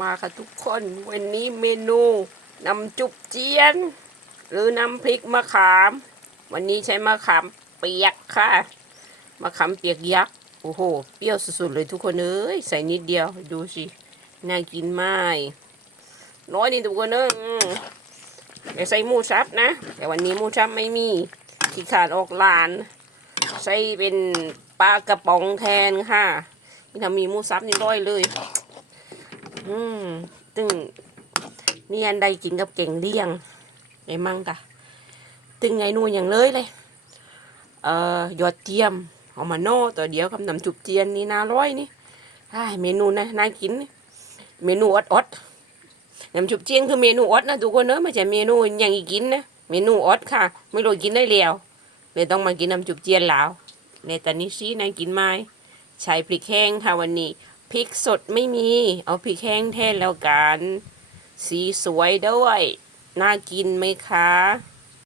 มาค่ะทุกคนวันนี้เมนูน้ำจุบเจียน หรือน้ำพริกมะขาม วันนี้ใช้มะขามเปียกค่ะมะขามเปียกยักษ์โอ้โห เปรี้ยวสุดๆเลยทุกคนเอ้ยใส่นิดเดียวดูสิน่ากินมากน้อยนี่ทุกคนเอ้ยแต่ใส่หมูสับนะ แต่วันนี้หมูสับไม่มีที่ขาดออกลาน ใส่เป็นปลากระป๋องแทนค่ะนี่ทำมีหมูสับนี่ร้อยเลย อืมตึงนี่อันใดกินกับเก่งเลี่ยงไอ้มั่งกะ ตึงไงนูนอย่างเลยเลย เอ่อยอดเทียมเอามาโน่ตัวเดียวกับน้ำจุบเจียนนี่น่าร้อยนี่ไอ้เมนูนะน่ากินนี่เมนูอดอดๆน้ำจุบเจียนคือเมนูอดนะทุกคนเนอะไม่ใช่เมนูอย่างอีกกินนะเมนูอดค่ะ ไม่รู้กินได้แล้วเลยต้องมากินน้ำจุบเจียนแล้วในตอนนี้ซีน่ากินไหมใช้พริกแห้งค่ะวันนี้ พริกสดไม่มี เอาพริกแห้งแทนแล้วกัน สีสวยด้วย น่ากินไหมคะ